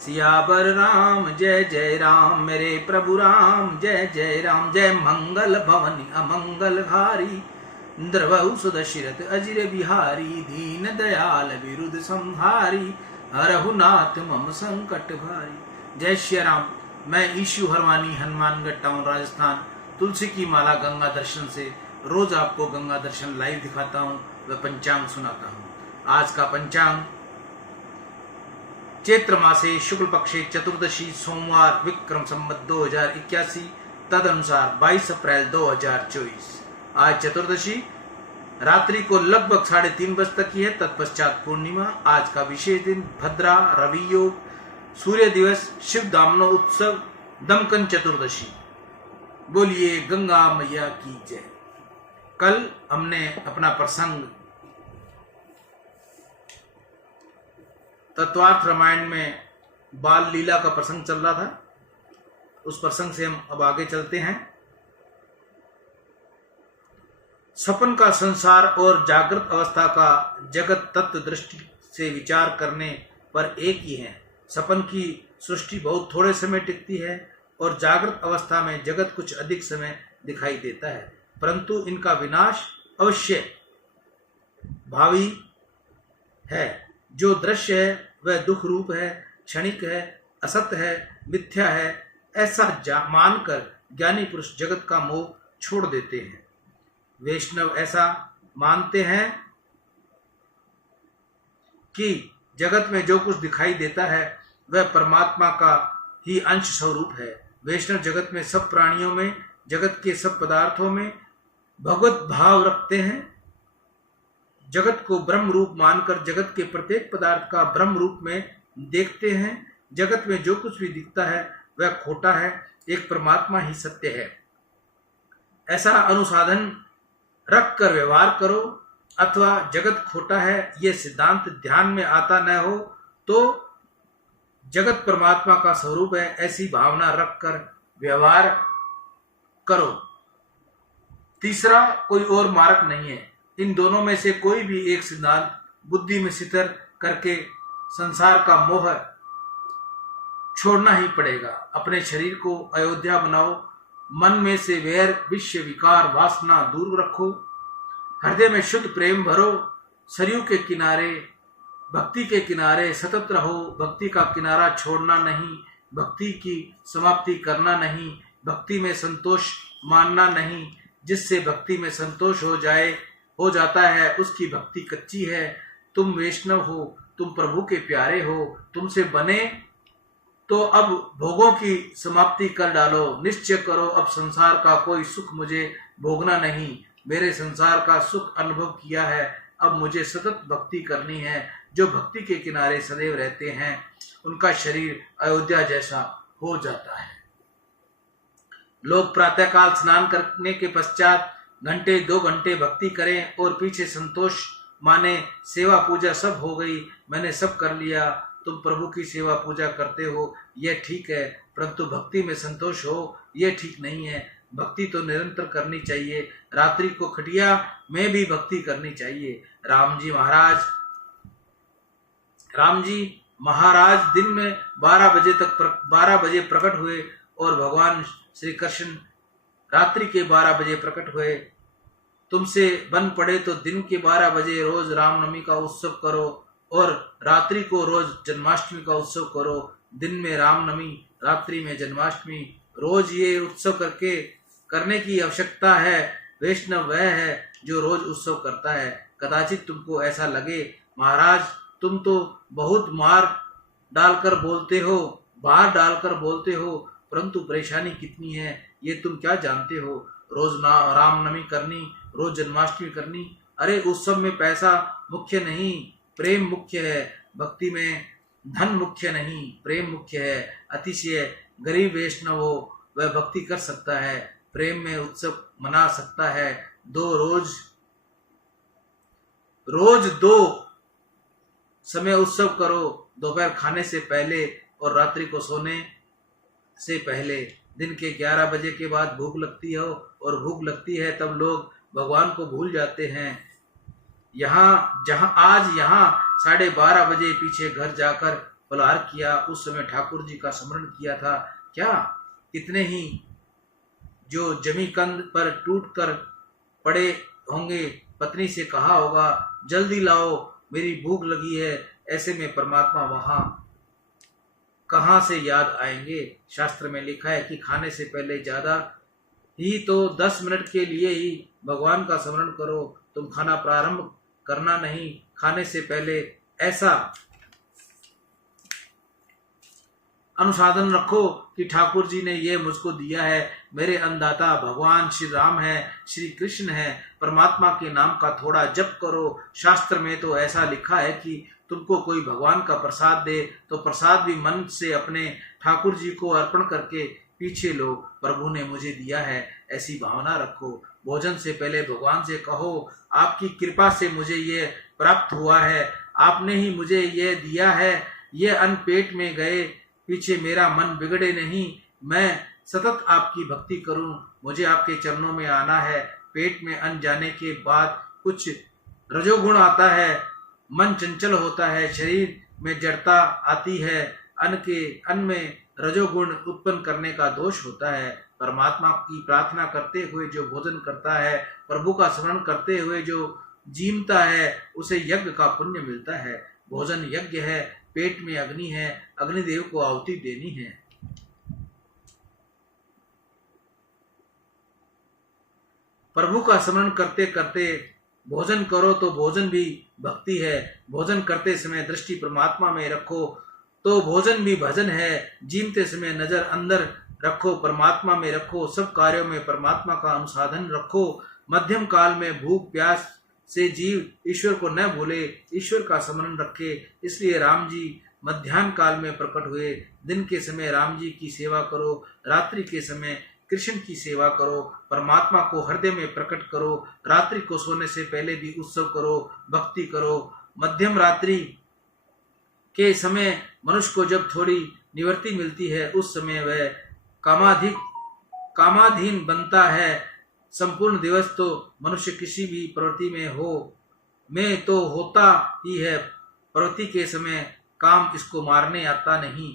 सियावर राम जय जय राम, मेरे प्रभु राम जय जय राम। जय मंगल भवन अमंगल हारी, द्रवहु सुदशरथ अजिर बिहारी। दीन दयाल विरुद्ध संहारी, हरहु नाथ मम संकट भारी। जय श्री राम। मैं ईशु हरवानी, हनुमानगढ़ टाउन, राजस्थान, तुलसी की माला गंगा दर्शन से रोज आपको गंगा दर्शन लाइव दिखाता हूँ व पंचांग सुनाता हूँ। आज का पंचांग चैत्र मासे शुक्ल पक्षे चतुर्दशी सोमवार, विक्रम संवत 2081, तदनुसार 22 अप्रैल 2024। आज चतुर्दशी रात्रि को लगभग 3:30 बजे तक की है, तत्पश्चात पूर्णिमा। आज का विशेष दिन भद्रा, रवि योग, सूर्य दिवस, शिव दामनो उत्सव, दमकन चतुर्दशी। बोलिए गंगा मैया की जय। कल हमने अपना प्रसंग तत्वार्थ रामायण में बाल लीला का प्रसंग चल रहा था, उस प्रसंग से हम अब आगे चलते हैं। सपन का संसार और जागृत अवस्था का जगत तत्व दृष्टि से विचार करने पर एक ही है। सपन की सृष्टि बहुत थोड़े समय टिकती है और जागृत अवस्था में जगत कुछ अधिक समय दिखाई देता है, परंतु इनका विनाश अवश्य भावी है। जो दृश्य है वह दुख रूप है, क्षणिक है, असत्य है, मिथ्या है, ऐसा मानकर ज्ञानी पुरुष जगत का मोह छोड़ देते हैं। वैष्णव ऐसा मानते हैं कि जगत में जो कुछ दिखाई देता है वह परमात्मा का ही अंश स्वरूप है। वैष्णव जगत में सब प्राणियों में, जगत के सब पदार्थों में भगवत भाव रखते हैं। जगत को ब्रह्म रूप मानकर जगत के प्रत्येक पदार्थ का ब्रह्म रूप में देखते हैं। जगत में जो कुछ भी दिखता है वह खोटा है, एक परमात्मा ही सत्य है। ऐसा अनुसाधन रख कर व्यवहार करो, अथवा जगत खोटा है यह सिद्धांत ध्यान में आता न हो तो जगत परमात्मा का स्वरूप है, ऐसी भावना रख कर व्यवहार करो। तीसरा कोई और मार्ग नहीं है। इन दोनों में से कोई भी एक सिद्धांत बुद्धि में स्थिर करके संसार का मोह छोड़ना ही पड़ेगा। अपने शरीर को अयोध्या बनाओ, मन में से वैर, विषय, विकार, वासना दूर रखो, हृदय में शुद्ध प्रेम भरो, सरयू के किनारे, भक्ति के किनारे सतत रहो। भक्ति का किनारा छोड़ना नहीं, भक्ति की समाप्ति करना नहीं, भक्ति में संतोष मानना नहीं। जिससे भक्ति में संतोष हो जाता है उसकी भक्ति कच्ची है। तुम वैष्णव हो, तुम प्रभु के प्यारे हो, तुमसे बने तो अब भोगों की समाप्ति कर डालो। निश्चय करो अब संसार का कोई सुख मुझे भोगना नहीं। मेरे संसार का सुख अनुभव किया है, अब मुझे सतत भक्ति करनी है। जो भक्ति के किनारे सदैव रहते हैं उनका शरीर अयोध्या जैसा हो जाता है। लोग प्रातःकाल स्नान करने के पश्चात घंटे 2 घंटे भक्ति करें और पीछे संतोष माने सेवा पूजा सब हो गई, मैंने सब कर लिया। तुम प्रभु की सेवा पूजा करते हो यह ठीक है, परंतु भक्ति में संतोष हो यह ठीक नहीं है। भक्ति तो निरंतर करनी चाहिए, रात्रि को खटिया में भी भक्ति करनी चाहिए। राम जी महाराज दिन में 12 बजे प्रकट हुए और भगवान श्री कृष्ण रात्रि के 12 बजे प्रकट हुए। तुमसे बन पड़े तो दिन के 12 बजे रोज रामनवमी का उत्सव करो और रात्रि को रोज जन्माष्टमी का उत्सव करो। दिन में रामनवमी, रात्रि में जन्माष्टमी, रोज ये उत्सव करने की आवश्यकता है। वैष्णव वह है जो रोज उत्सव करता है। कदाचित तुमको ऐसा लगे महाराज तुम तो बहुत बाहर डालकर बोलते हो, परंतु परेशानी कितनी है ये तुम क्या जानते हो। रोज रामनवमी करनी, रोज जन्माष्टमी करनी, अरे उत्सव में पैसा मुख्य नहीं, प्रेम मुख्य है। भक्ति में धन मुख्य नहीं, प्रेम मुख्य है। अतिशय गरीब वैष्णव हो वह भक्ति कर सकता है, प्रेम में उत्सव मना सकता है। रोज 2 समय उत्सव करो, दोपहर खाने से पहले और रात्रि को सोने से पहले। दिन के 11 बजे के बाद भूख लगती हो और भूख लगती है तब लोग भगवान को भूल जाते हैं। यहाँ 12:30 बजे पीछे घर जाकर फलाहार किया। उस समय ठाकुर जी का स्मरण किया था क्या? कितने ही जो जमी कंध पर टूट कर पड़े होंगे, पत्नी से कहा होगा जल्दी लाओ मेरी भूख लगी है। ऐसे में परमात्मा वहां कहाँ से याद आएंगे? शास्त्र में लिखा है कि खाने से पहले ज्यादा ही तो 10 मिनट के लिए ही भगवान का स्मरण करो। तुम खाना प्रारंभ करना नहीं, खाने से पहले ऐसा अनुसाधन रखो कि ठाकुर जी ने ये मुझको दिया है। मेरे अन्नदाता भगवान श्री राम है, श्री कृष्ण है। परमात्मा के नाम का थोड़ा जप करो। शास्त्र में तो ऐसा लिखा है कि तुमको कोई भगवान का प्रसाद दे तो प्रसाद भी मन से अपने ठाकुर जी को अर्पण करके पीछे लो। प्रभु ने मुझे दिया है, ऐसी भावना रखो। भोजन से पहले भगवान से कहो आपकी कृपा से मुझे ये प्राप्त हुआ है, आपने ही मुझे ये दिया है। ये अन्न पेट में गए पीछे मेरा मन बिगड़े नहीं, मैं सतत आपकी भक्ति करूं। मुझे आपके चरणों में आना है। पेट में अन्न जाने के बाद कुछ रजोगुण आता है, मन चंचल होता है, शरीर में जड़ता आती है। अन्न में रजोगुण उत्पन्न करने का दोष होता है। परमात्मा की प्रार्थना करते हुए जो भोजन करता है, प्रभु का स्मरण करते हुए जो जीमता है, उसे यज्ञ का पुण्य मिलता है। भोजन यज्ञ है, पेट में अग्नि है, अग्निदेव को आहुति देनी है। प्रभु का स्मरण करते करते भोजन करो तो भोजन भी भक्ति है। भोजन करते समय दृष्टि परमात्मा में रखो तो भोजन भी भजन है। जीमते समय नजर अंदर रखो, परमात्मा में रखो। सब कार्यों में परमात्मा का अनुसाधन रखो। मध्यम काल में भूख प्यास से जीव ईश्वर को न भूले, ईश्वर का स्मरण रखे। इसलिए राम जी मध्याह्न काल में प्रकट हुए। दिन के समय राम जी की सेवा करो, रात्रि के समय कृष्ण की सेवा करो। परमात्मा को हृदय में प्रकट करो। रात्रि को सोने से पहले भी उत्सव करो, भक्ति करो। मध्यम रात्रि के समय मनुष्य को जब थोड़ी निवृत्ति मिलती है, उस समय वह कामाधीन बनता है। संपूर्ण दिवस तो मनुष्य किसी भी प्रवृत्ति में तो होता ही है। प्रवृत्ति के समय काम इसको मारने आता नहीं।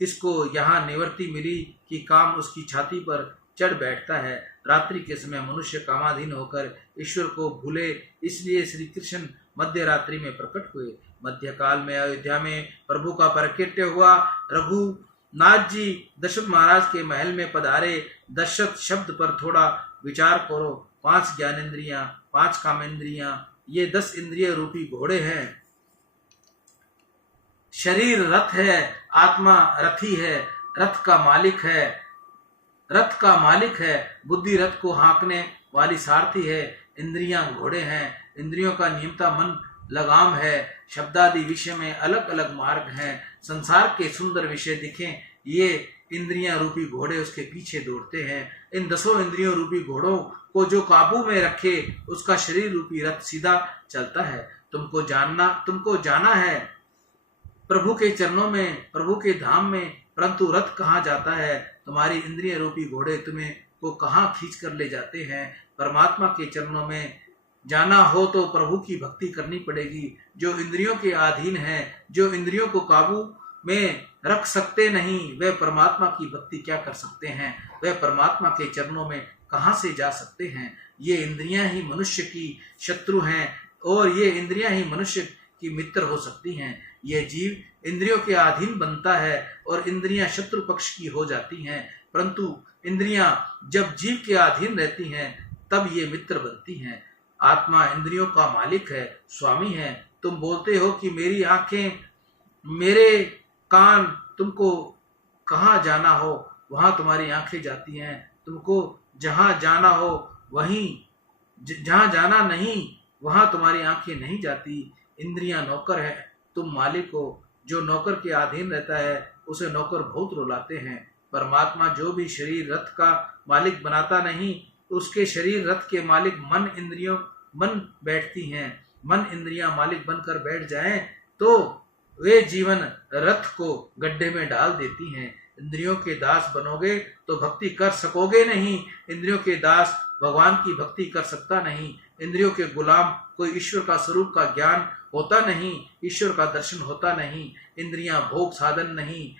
इसको यहाँ निवृत्ति मिली कि काम उसकी छाती पर चढ़ बैठता है। रात्रि के समय मनुष्य कामाधीन होकर ईश्वर को भूले, इसलिए श्री कृष्ण मध्य रात्रि में प्रकट हुए। मध्यकाल में अयोध्या में प्रभु का प्रकट्य हुआ। रघुनाथ जी दशरथ महाराज के महल में पधारे। दशरथ शब्द पर थोड़ा विचार करो। 5 ज्ञानेंद्रियां, 5 कामेंद्रियां, ये 10 इंद्रिय रूपी घोड़े हैं। शरीर रथ है, आत्मा रथी है, रथ का मालिक है। बुद्धि रथ को हाँकने वाली सारथी है। इंद्रियां घोड़े हैं। इंद्रियों का नियमता मन लगाम है। शब्दादि विषय में अलग अलग मार्ग हैं। संसार के सुंदर विषय दिखें, ये इंद्रियां रूपी घोड़े उसके पीछे दौड़ते हैं। इन 10 इंद्रियों रूपी घोड़ों को जो काबू में रखे, उसका शरीर रूपी रथ सीधा चलता है। तुमको जाना है प्रभु के चरणों में, प्रभु के धाम में, परंतु रथ कहाँ जाता है? तुम्हारी इंद्रिय रूपी घोड़े तुम्हें को कहाँ खींच कर ले जाते हैं? परमात्मा के चरणों में जाना हो तो प्रभु की भक्ति करनी पड़ेगी। जो इंद्रियों के अधीन है, जो इंद्रियों को काबू में रख सकते नहीं, वे परमात्मा की भक्ति क्या कर सकते हैं? वे परमात्मा के चरणों में कहाँ से जा सकते हैं? ये इंद्रियां ही मनुष्य की शत्रु हैं और ये इंद्रियां ही मनुष्य की मित्र हो सकती हैं। यह जीव इंद्रियों के अधीन बनता है और इंद्रियां शत्रु पक्ष की हो जाती हैं, परंतु इंद्रियां जब जीव के अधीन रहती हैं तब ये मित्र बनती हैं। आत्मा इंद्रियों का मालिक है, स्वामी है। तुम बोलते हो कि मेरी आंखें, मेरे कान, तुमको कहाँ जाना हो वहां तुम्हारी आंखें जाती हैं। तुमको जहां जाना हो वहीं, जहां जाना नहीं वहां तुम्हारी आंखें नहीं जाती। इंद्रियां नौकर है, तुम मालिक हो। जो नौकर के अधीन रहता है उसे नौकर बहुत रुलाते हैं। परमात्मा जो भी शरीर रथ का मालिक बनाता नहीं, उसके शरीर रथ के मालिक मन बैठती हैं। मन इंद्रियां मालिक बनकर बैठ जाएं तो वे जीवन रथ को गड्ढे में डाल देती हैं। इंद्रियों के दास बनोगे तो भक्ति कर सकोगे नहीं। इंद्रियों के दास भगवान की भक्ति कर सकता नहीं। इंद्रियों के गुलाम को ईश्वर का स्वरूप का ज्ञान होता नहीं, ईश्वर का दर्शन होता नहीं। इंद्रियां भोग साधन नहीं,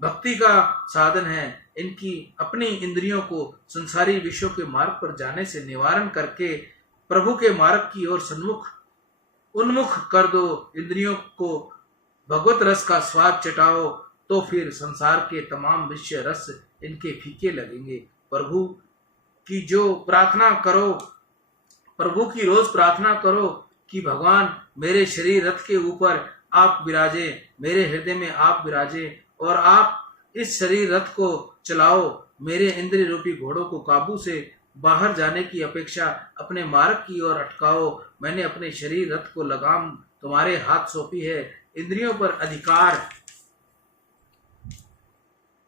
भक्ति का साधन है। इनकी अपनी इंद्रियों को संसारी विषयों के मार्ग पर जाने से निवारण करके प्रभु के मार्ग की ओर उन्मुख कर दो। इंद्रियों को भगवत रस का स्वाद चटाओ, तो फिर संसार के तमाम विषय रस इनके फीके लगेंगे। प्रभु की रोज प्रार्थना करो कि भगवान मेरे शरीर रथ के ऊपर आप विराजे, मेरे हृदय में आप विराजे और आप इस शरीर रथ को चलाओ। मेरे इंद्रिय रूपी घोड़ों को काबू से बाहर जाने की अपेक्षा अपने मार्ग की ओर अटकाओ। मैंने अपने शरीर रथ को लगाम तुम्हारे हाथ सौंपी है। इंद्रियों पर अधिकार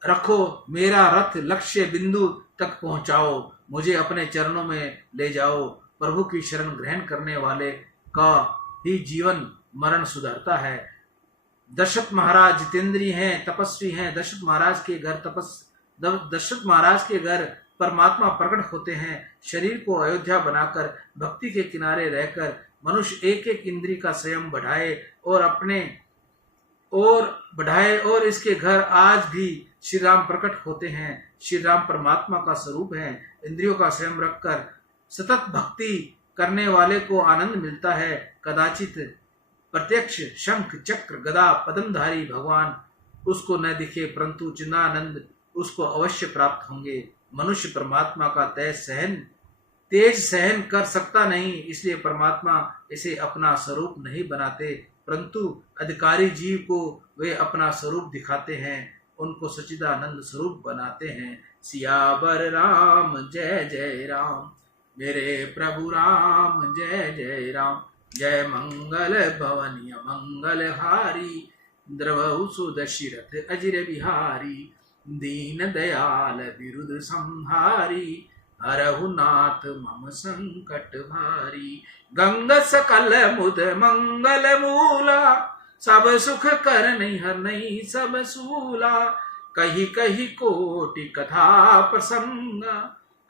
रखो, मेरा रथ लक्ष्य बिंदु तक पहुंचाओ, मुझे अपने चरणों में ले जाओ। प्रभु की शरण ग्रहण करने वाले का ही जीवन मरण सुधरता है। दशरथ महाराज जितेंद्रीय हैं, तपस्वी हैं। दशरथ महाराज के घर परमात्मा प्रकट होते हैं। शरीर को अयोध्या बनाकर भक्ति के किनारे रहकर मनुष्य एक एक इंद्रिय का संयम बढ़ाए और इसके घर आज भी श्री राम प्रकट होते हैं। श्री राम परमात्मा का स्वरूप है। इंद्रियों का संयम रखकर सतत भक्ति करने वाले को आनंद मिलता है। कदाचित प्रत्यक्ष शंख चक्र गदा पद्मधारी भगवान उसको न दिखे, परंतु चिन्नानंद उसको अवश्य प्राप्त होंगे। मनुष्य परमात्मा का तेज सहन कर सकता नहीं, इसलिए परमात्मा इसे अपना स्वरूप नहीं बनाते, परंतु अधिकारी जीव को वे अपना स्वरूप दिखाते हैं, उनको सच्चिदानंद स्वरूप बनाते हैं। सियावर राम जय जय राम, मेरे प्रभु राम जय जय राम। जय मंगल भवनीय मंगल हारी, द्रवहु सुदशरथ अजिर बिहारी। दीन दयाल विरुद्ध संहारी, हरहु नाथ मम संकट भारी। गंग सकल मुद मंगल मूला, सब सुख करनी हरनी सब सूला। कही कही कोटि कथा प्रसंगा,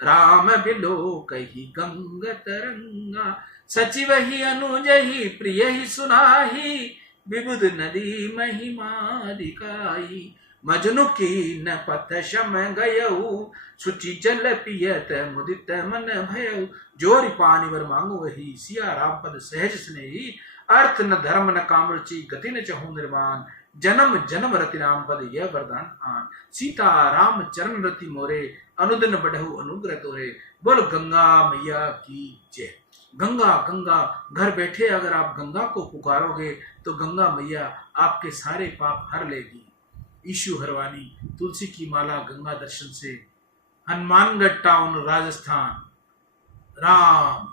राम बिलो कही गंग तरंगा। सचिव ही अनुज ही प्रिय ही सुनाही, विबुध नदी महिमा दिखाई। मजनु की न पथ शम गयऊ, सुचि जल पियत मुदित मन भयऊ। जोरि पानी वर मांगो वही, सिया राम पद सहज स्नेही। अर्थ न धर्म न काम रुचि, गति न चहु निर्वाण। जन्म जन्म रति राम पद यह वरदान आन। सीता राम चरण रति मोरे, अनुदिन बढ़हु अनुग्रह तोरे। बोल गंगा मैया की जय। गंगा गंगा, घर बैठे अगर आप गंगा को पुकारोगे तो गंगा मैया आपके सारे पाप हर लेगी। ईशु हरवानी, तुलसी की माला गंगा दर्शन से। हनुमानगढ़ टाउन, राजस्थान। राम